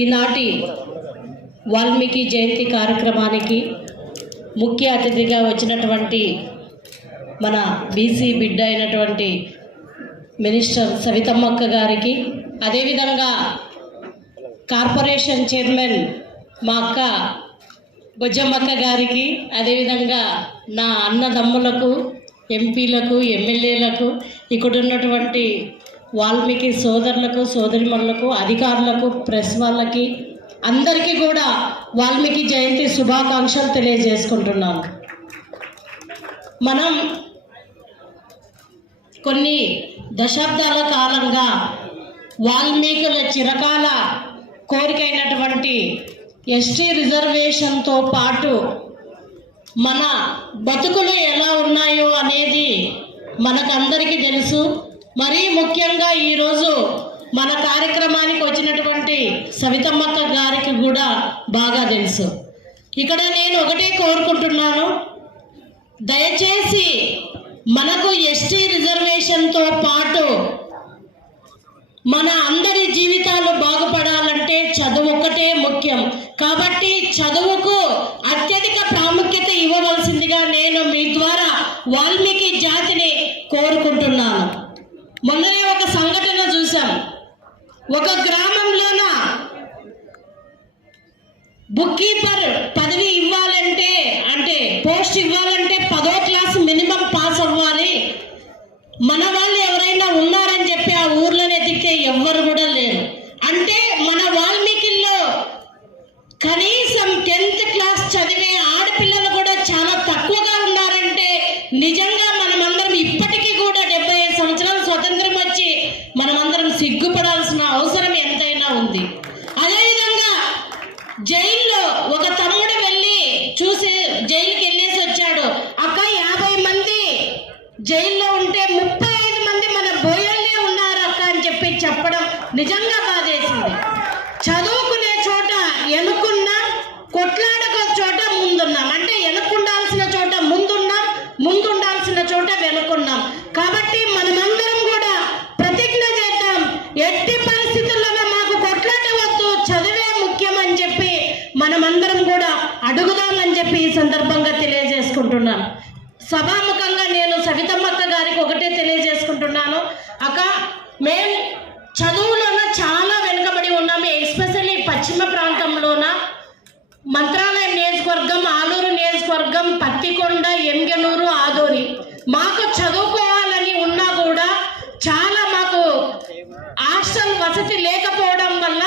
ఈనాటి వాల్మీకి జయంతి కార్యక్రమానికి ముఖ్య అతిథిగా వచ్చినటువంటి మన బీసీ బిడ్డ అయినటువంటి మినిస్టర్ సవితమ్మక్క గారికి, అదేవిధంగా కార్పొరేషన్ చైర్మన్ మా అక్క బొజ్జమ్మక్క గారికి, అదేవిధంగా నా అన్నదమ్ములకు, ఎంపీలకు, ఎమ్మెల్యేలకు, ఇక్కడ ఉన్నటువంటి వాల్మీకి సోదరులకు, సోదరిమణులకు, అధికారులకు, ప్రెస్ వాళ్ళకి అందరికీ కూడా వాల్మీకి జయంతి శుభాకాంక్షలు తెలియజేసుకుంటున్నాను. మనం కొన్ని దశాబ్దాల కాలంగా వాల్మీకుల చిరకాల కోరికైనటువంటి ఎస్టీ రిజర్వేషన్తో పాటు మన బతుకులు ఎలా ఉన్నాయో అనేది మనకందరికీ తెలుసు. మరీ ముఖ్యంగా ఈరోజు మన కార్యక్రమానికి వచ్చినటువంటి సవితమ్మక్క గారికి కూడా బాగా తెలుసు. ఇక్కడ నేను ఒకటే కోరుకుంటున్నాను, దయచేసి మనకు ఎస్టీ రిజర్వేషన్తో పాటు మన అందరి జీవితాలు బాగుపడాలంటే చదువు ఒకటే ముఖ్యం. కాబట్టి చదువుకు అత్యధిక ప్రాముఖ్యత ఇవ్వవలసిందిగా నేను మీ ద్వారా వాల్మీకి జాతిని కోరుకుంటున్నాను. మొన్ననే ఒక సంఘటన చూసాం. ఒక గ్రామంలోన బుక్ కీపర్ పదవి ఇవ్వాలంటే, అంటే పోస్ట్ ఇవ్వాలంటే 10వ క్లాస్ మినిమం పాస్ అవ్వాలి. మన వాళ్ళు ఎవరైనా ఉన్నారని చెప్పి ఆ ఊర్లోనే ఎదిగితే ఎవ్వరు కూడా లేరు. అంటే మన వాల్మీకిల్లో కనీసం 10th క్లాస్ చదివే ఆడపిల్లలు కూడా చాలా తక్కువగా ఉన్నారంటే నిజంగా మనమందరం ఇప్పటికీ కూడా 75 సంవత్సరాలు స్వతంత్రం వచ్చి మనమందరం సిగ్గుపడాల్సిన అవసరం ఎంతైనా ఉంది. అదేవిధంగా జైల్లో ఒక తమ్ముడు వెళ్ళి చూసి జైలుకి వెళ్ళేసి వచ్చాడు. అక్క 50 మంది జైల్లో ఉంటే 35 మంది మన బోయల్లే ఉన్నారు అక్క అని చెప్పి చెప్పడం నిజంగా బాధేసింది. చదువుకునే చోట ఎనుకున్నా, కొట్లాడక చోట ముందున్నాం. అంటే వెనుకుండాల్సిన చోట ముందున్నాం, ముందుండాల్సిన చోట వెనుకున్నాం. కాబట్టి మనమందరం కూడా ప్రతిజ్ఞ చేద్దాం, ఎట్టి పరిస్థితుల్లోనూ మాకు కొట్లాట వద్దు, చదివే ముఖ్యం అని చెప్పి మనమందరం కూడా అడుగుదామని చెప్పి ఈ సందర్భంగా తెలియజేసుకుంటున్నాను. సభాముఖంగా నేను సవితమ్మక్క గారికి ఒకటే తెలియజేసుకుంటున్నాను, అక్క మేము చదువులోన చాలా వెనుకబడి ఉన్నాము. ఎస్పెషల్లీ పశ్చిమ ప్రాంతంలోన మంత్రాలయం నియోజకవర్గం, ఆలూరు నియోజకవర్గం, పత్తికొండ, ఎంగనూరు, ఆదోని మాకు చదువుకోవాలని ఉన్నా కూడా చాలా మాకు హాస్టల్ వసతి లేకపోవడం వల్ల